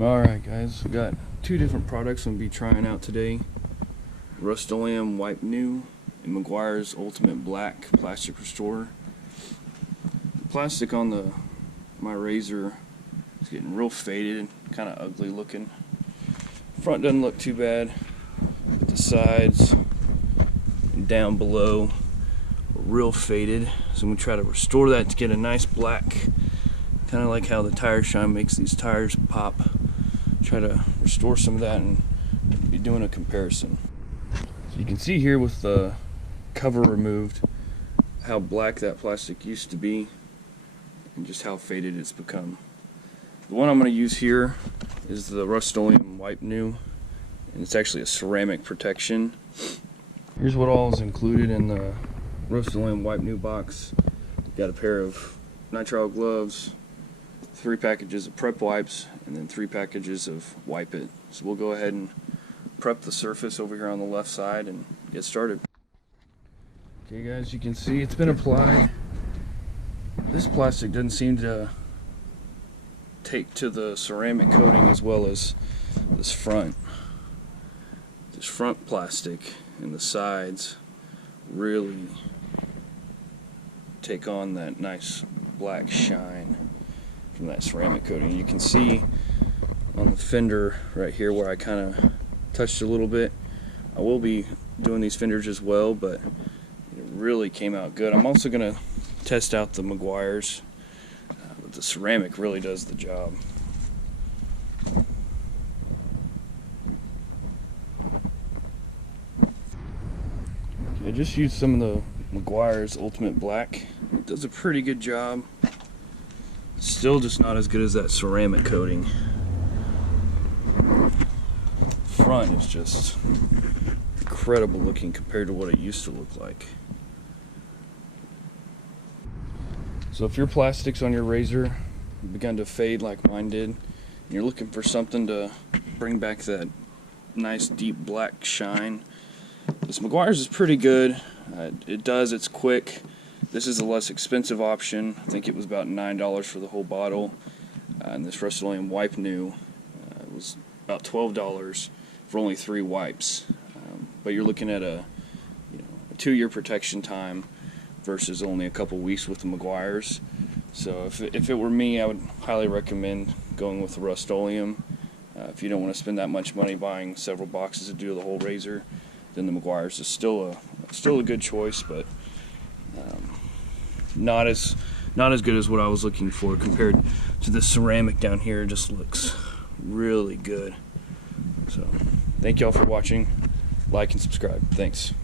Alright guys, we got two different products I'm going to be trying out today. Rust-Oleum Wipe New and Meguiar's Ultimate Black Plastic Restorer. The plastic on my razor is getting real faded and kind of ugly looking. Front doesn't look too bad, but the sides and down below are real faded. So I'm going to try to restore that to get a nice black, kind of like how the tire shine makes these tires pop. Try to restore some of that and be doing a comparison. So you can see here with the cover removed how black that plastic used to be and just how faded it's become. The one I'm going to use here is the Rust-Oleum Wipe New, and it's actually a ceramic protection. Here's what all is included in the Rust-Oleum Wipe New box. Got a pair of nitrile gloves, 3 packages of prep wipes, and then 3 packages of Wipe It. So we'll go ahead and prep the surface over here on the left side and get started. Okay guys, you can see it's been applied. This plastic doesn't seem to take to the ceramic coating as well as this front. This front plastic and the sides really take on that nice black shine from that ceramic coating. You can see on the fender right here where I kind of touched a little bit. I will be doing these fenders as well, but it really came out good. I'm also going to test out the Meguiar's, but the ceramic really does the job. I just used some of the Meguiar's Ultimate Black. It does a pretty good job. Still just not as good as that ceramic coating. Front is just incredible looking compared to what it used to look like. So if your plastics on your razor have begun to fade like mine did, and you're looking for something to bring back that nice deep black shine, this Meguiar's is pretty good. It's quick. This is a less expensive option. I think it was about $9 for the whole bottle. And this Rust-Oleum Wipe New was about $12 for only 3 wipes. But you're looking at a 2-year protection time versus only a couple weeks with the Meguiar's. So if it were me, I would highly recommend going with the Rust-Oleum. If you don't want to spend that much money buying several boxes to do the whole razor, then the Meguiar's is still a good choice, but not as good as what I was looking for compared to the ceramic down here. It just looks really good. So thank y'all for watching. Like and subscribe. Thanks.